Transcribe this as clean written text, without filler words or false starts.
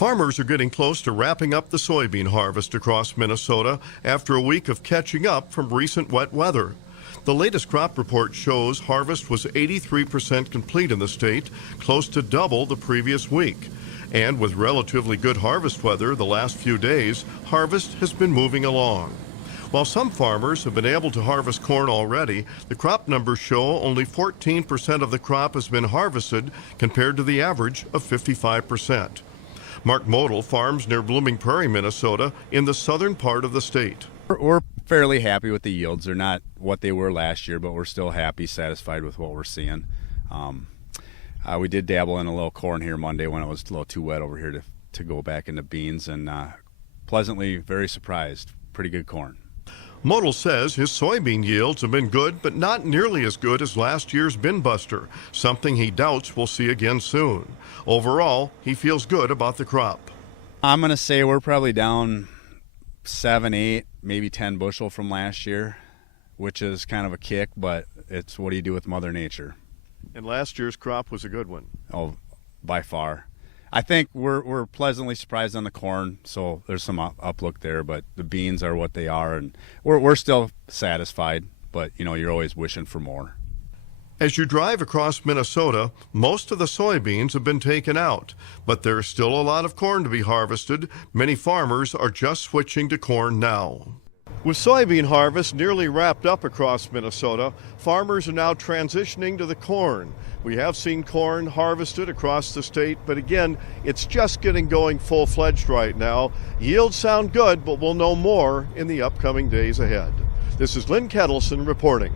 Farmers are getting close to wrapping up the soybean harvest across Minnesota after a week of catching up from recent wet weather. The latest crop report shows harvest was 83% complete in the state, close to double the previous week. And with relatively good harvest weather the last few days, harvest has been moving along. While some farmers have been able to harvest corn already, the crop numbers show only 14% of the crop has been harvested compared to the average of 55%. Mark Model farms near Blooming Prairie, Minnesota, in the southern part of the state. We're fairly happy with the yields. They're not what they were last year, but we're still happy, satisfied with what we're seeing. We did dabble in a little corn here Monday when it was a little too wet over here to go back into beans, and pleasantly very surprised. Pretty good corn. Model says his soybean yields have been good, but not nearly as good as last year's bin buster, something he doubts we'll see again soon. Overall, he feels good about the crop. I'm going to say we're probably down 7, 8, maybe 10 bushel from last year, which is kind of a kick, but it's what do you do with Mother Nature? And last year's crop was a good one. Oh, by far. I think we're pleasantly surprised on the corn, so there's some uplook there, but the beans are what they are, and we're still satisfied, but you're always wishing for more. As you drive across Minnesota, most of the soybeans have been taken out, but there's still a lot of corn to be harvested. Many farmers are just switching to corn now. With soybean harvest nearly wrapped up across Minnesota, farmers are now transitioning to the corn. We have seen corn harvested across the state, but again, it's just getting going full-fledged right now. Yields sound good, but we'll know more in the upcoming days ahead. This is Lynn Ketelsen reporting.